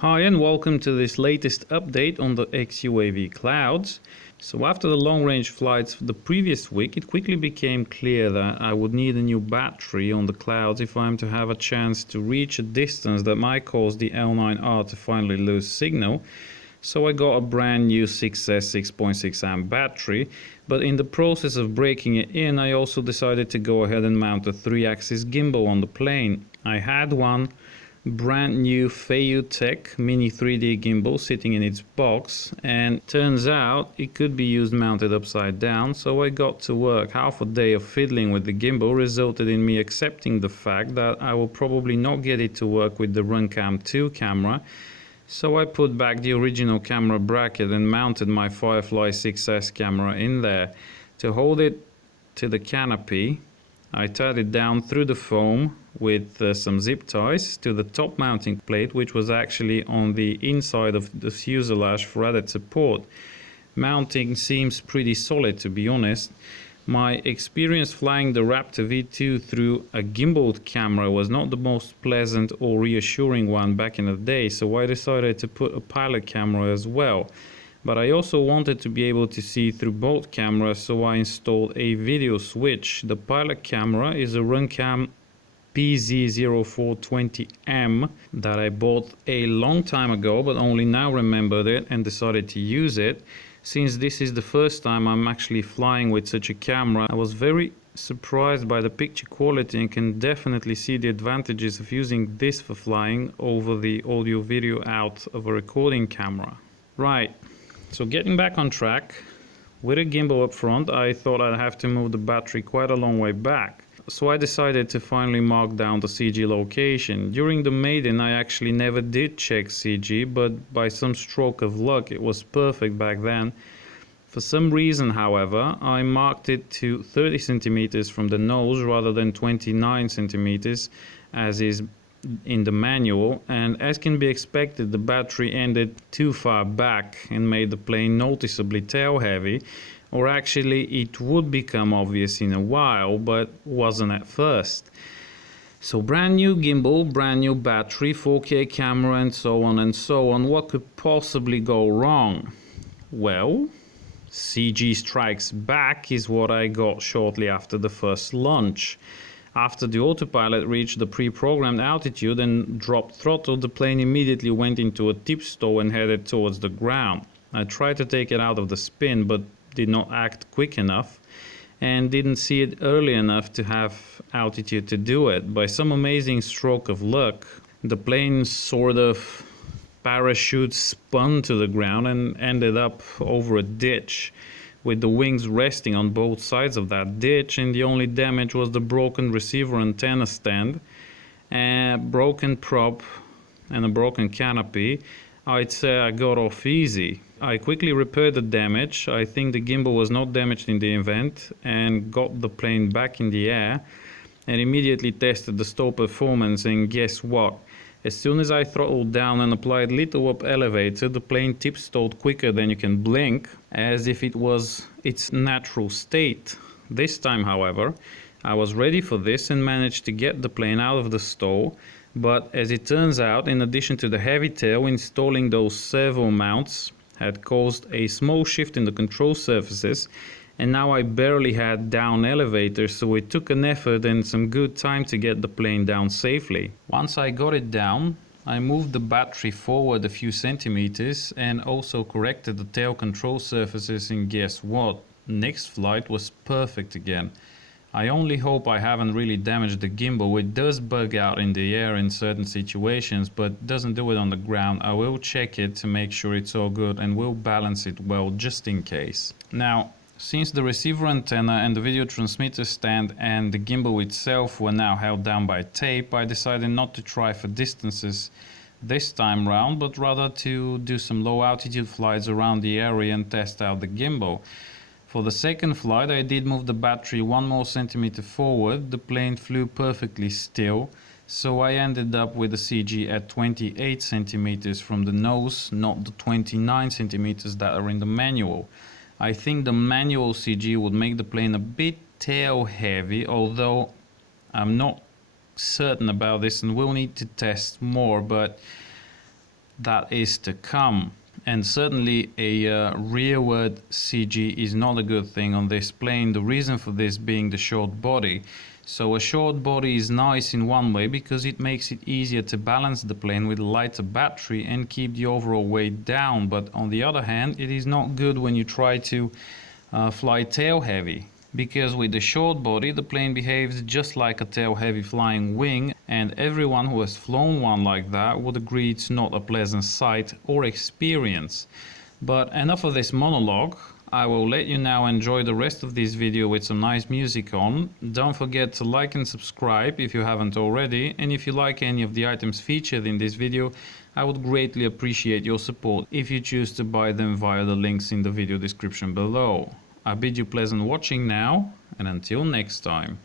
Hi and welcome to this latest update on the XUAV clouds. So after the long-range flights the previous week, it quickly became clear that I would need a new battery on the clouds if I'm to have a chance to reach a distance that might cause the L9R to finally lose signal. So I got a brand new 6S 6.6 amp battery, but in the process of breaking it in, I also decided to go ahead and mount a 3-axis gimbal on the plane. I had one brand new Tech mini 3D gimbal sitting in its box, and turns out it could be used mounted upside down, so I got to work. Half a day of fiddling with the gimbal resulted in me accepting the fact that I will probably not get it to work with the Runcam 2 camera, so I put back the original camera bracket and mounted my Firefly 6S camera in there. To hold it to the canopy, I tied it down through the foam with some zip ties to the top mounting plate, which was actually on the inside of the fuselage for added support. Mounting seems pretty solid, to be honest. My experience flying the Raptor V2 through a gimbaled camera was not the most pleasant or reassuring one back in the day, so I decided to put a pilot camera as well. But I also wanted to be able to see through both cameras, so I installed a video switch. The pilot camera is a Runcam PZ0420M that I bought a long time ago, but only now remembered it and decided to use it. Since this is the first time I'm actually flying with such a camera, I was very surprised by the picture quality and can definitely see the advantages of using this for flying over the audio video out of a recording camera. Right. So getting back on track, with a gimbal up front, I thought I'd have to move the battery quite a long way back. So I decided to finally mark down the CG location. During the maiden I actually never did check CG, but by some stroke of luck it was perfect back then. For some reason, however, I marked it to 30 centimeters from the nose rather than 29 centimeters as is in the manual, and as can be expected, the battery ended too far back and made the plane noticeably tail heavy, or actually it would become obvious in a while, but wasn't at first. So brand new gimbal, brand new battery, 4K camera, and so on and so on. What could possibly go wrong? Well, CG strikes back is what I got shortly after the first launch. After the autopilot reached the pre-programmed altitude and dropped throttle, the plane immediately went into a tip stall and headed towards the ground. I tried to take it out of the spin, but did not act quick enough and didn't see it early enough to have altitude to do it. By some amazing stroke of luck, the plane sort of parachute spun to the ground and ended up over a ditch, with the wings resting on both sides of that ditch, and the only damage was the broken receiver antenna stand, a broken prop and a broken canopy. I'd say I got off easy. I quickly repaired the damage. I think the gimbal was not damaged in the event, and got the plane back in the air and immediately tested the stall performance, and guess what? As soon as I throttled down and applied little up elevator, the plane tip-stalled quicker than you can blink, as if it was its natural state. This time, however, I was ready for this and managed to get the plane out of the stall, but as it turns out, in addition to the heavy tail, installing those servo mounts had caused a small shift in the control surfaces, and now I barely had down elevator, so it took an effort and some good time to get the plane down safely. Once I got it down, I moved the battery forward a few centimeters and also corrected the tail control surfaces, and guess what? Next flight was perfect again. I only hope I haven't really damaged the gimbal. It does bug out in the air in certain situations, but doesn't do it on the ground. I will check it to make sure it's all good and will balance it well just in case. Now, since the receiver antenna and the video transmitter stand and the gimbal itself were now held down by tape, I decided not to try for distances this time round, but rather to do some low altitude flights around the area and test out the gimbal. For the second flight I did move the battery 1 more centimeter forward. The plane flew perfectly still, so I ended up with a CG at 28 centimeters from the nose, not the 29 centimeters that are in the manual. I think the manual CG would make the plane a bit tail heavy, although I'm not certain about this and will need to test more, but that is to come. And certainly a rearward CG is not a good thing on this plane. The reason for this being the short body. So a short body is nice in one way because it makes it easier to balance the plane with a lighter battery and keep the overall weight down. But on the other hand, it is not good when you try to fly tail heavy. Because with the short body, the plane behaves just like a tail-heavy flying wing, and everyone who has flown one like that would agree it's not a pleasant sight or experience. But enough of this monologue. I will let you now enjoy the rest of this video with some nice music on. Don't forget to like and subscribe if you haven't already, and if you like any of the items featured in this video, I would greatly appreciate your support if you choose to buy them via the links in the video description below. I bid you pleasant watching now, and until next time.